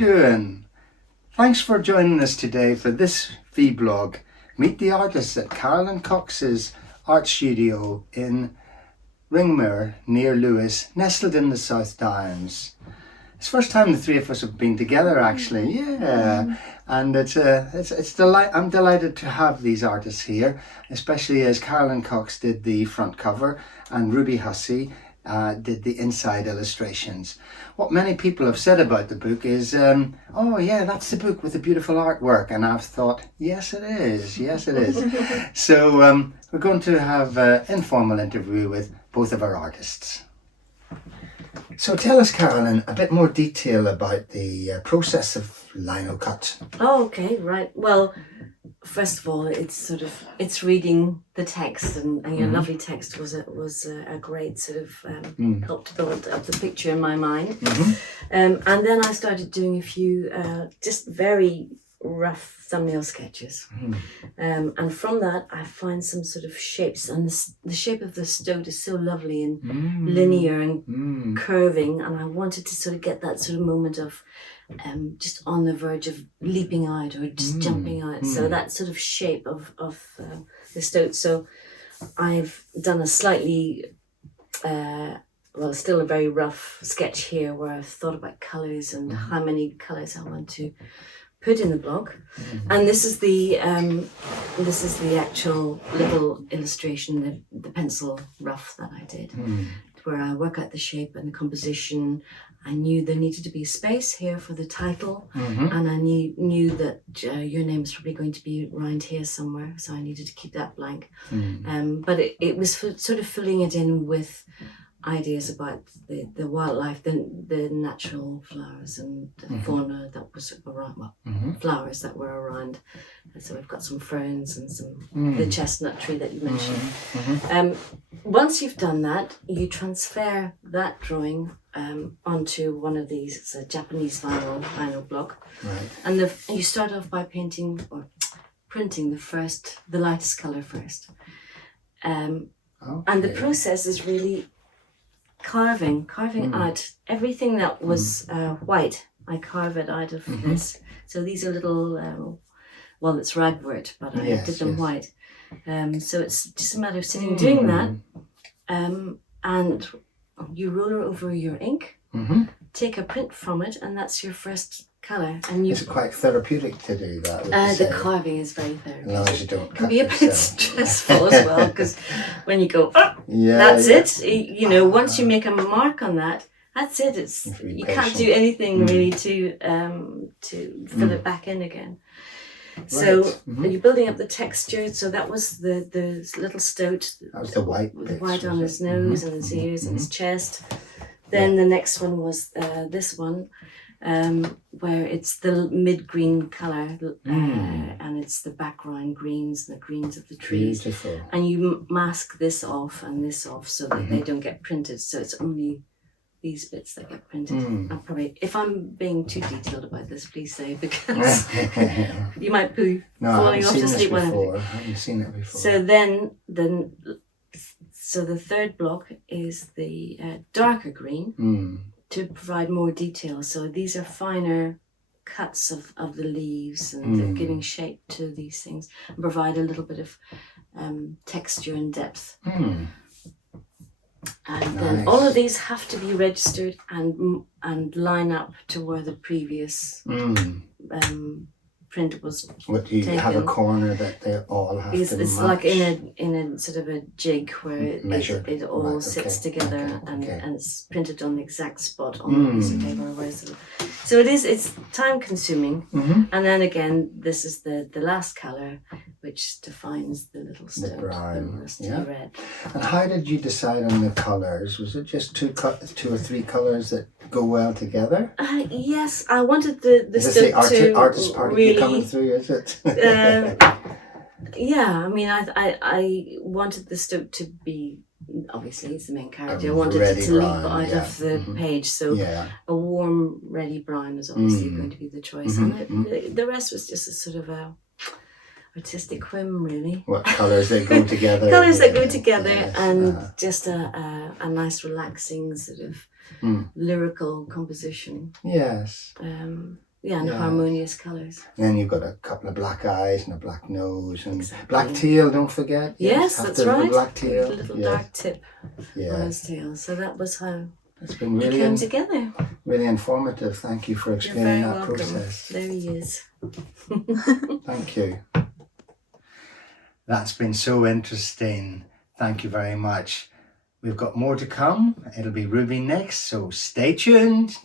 doing? Thanks for joining us today for this vlog. Meet the artists at Carolyn Cox's art studio in Ringmer near Lewis, nestled in the South Downs. It's the first time the three of us have been together, actually. Yeah, and I'm delighted to have these artists here, especially as Carolyn Cox did the front cover and Ruby Hussey did the inside illustrations. What many people have said about the book is, oh yeah, that's the book with the beautiful artwork, and I've thought, yes it is, yes it is. So we're going to have an informal interview with both of our artists. So tell us, Carolyn, a bit more detail about the process of Linocut. Oh, okay, right. Well, first of all, it's reading the text, and your lovely text was a great sort of help to build up the picture in my mind. And then I started doing a few just very rough thumbnail sketches, and from that I find some sort of shapes, and the shape of the stoat is so lovely and linear and curving, and I wanted to sort of get that sort of moment of just on the verge of leaping out or just jumping out, so that sort of shape of the stoat. So I've done a slightly well, still a very rough sketch here where I've thought about colours and how many colours I want to put in the blog, and this is the actual little illustration, the pencil rough that I did, where I work out the shape and the composition. I knew there needed to be space here for the title, and I knew that your name's probably going to be around here somewhere, so I needed to keep that blank. But it was sort of filling it in with ideas about the wildlife, the natural flowers and the fauna that was around, flowers that were around. And so we've got some ferns and some the chestnut tree that you mentioned. Once you've done that, you transfer that drawing onto one of these. It's a Japanese vinyl block, and you start off by painting or printing the lightest color first. And the process is really carving out everything that was white. I carve it out of this. So these are little, well, it's ragwort, but I did them white. So it's just a matter of sitting doing that, and you roll over your ink, take a print from it, and that's your first colour. And Is it quite therapeutic to do that? The carving is very therapeutic. As long as you don't It can be a bit stressful as well, because when you go, it. You know, once you make a mark on that, that's it. You can't do anything really to fill it back in again. So you're building up the texture. So that was the little stoat. That was the white. With the white on his nose and his ears and his chest. Then the next one was this one, where it's the mid-green colour, and it's the background greens and the greens of the trees. Beautiful. And you mask this off and this off so that they don't get printed. So it's only these bits that get printed. I'll probably, if I'm being too detailed about this, please say, because you might be falling off to sleep when I haven't seen it before. So so the third block is the darker green to provide more detail. So these are finer cuts of the leaves, and they're giving shape to these things and provide a little bit of texture and depth. And then all of these have to be registered and line up to where the previous print was What do you taken. have a corner that they all have to It's match? like in a sort of a jig where it all sits together and it's printed on the exact spot on the piece of paper. So it's time consuming. And then again, this is the last colour, which defines the little stoat, the rusty red. And how did you decide on the colours? Was it just two or three colours that go well together? Yes, I wanted the stoat to artist part really of you coming through, is it? Yeah, I mean, I wanted the stoat to be, obviously it's the main character, I wanted it to leap out of the page, so a warm reddy brown was obviously going to be the choice, and the rest was just a sort of a artistic whim, really. What colours that go together. Colours that go together, and just a nice relaxing sort of lyrical composition. Yes. Yeah, and Yeah. harmonious colours. And then you've got a couple of black eyes and a black nose and Exactly. black tail, don't forget. Yes, have that's the right. black tail. With a little Yes. dark tip on Yeah. his tail. So that was how It's been it really, came together. really informative. Thank you for You're explaining very that welcome. process. There he is. Thank you. That's been so interesting. Thank you very much. We've got more to come. It'll be Ruby next, so stay tuned.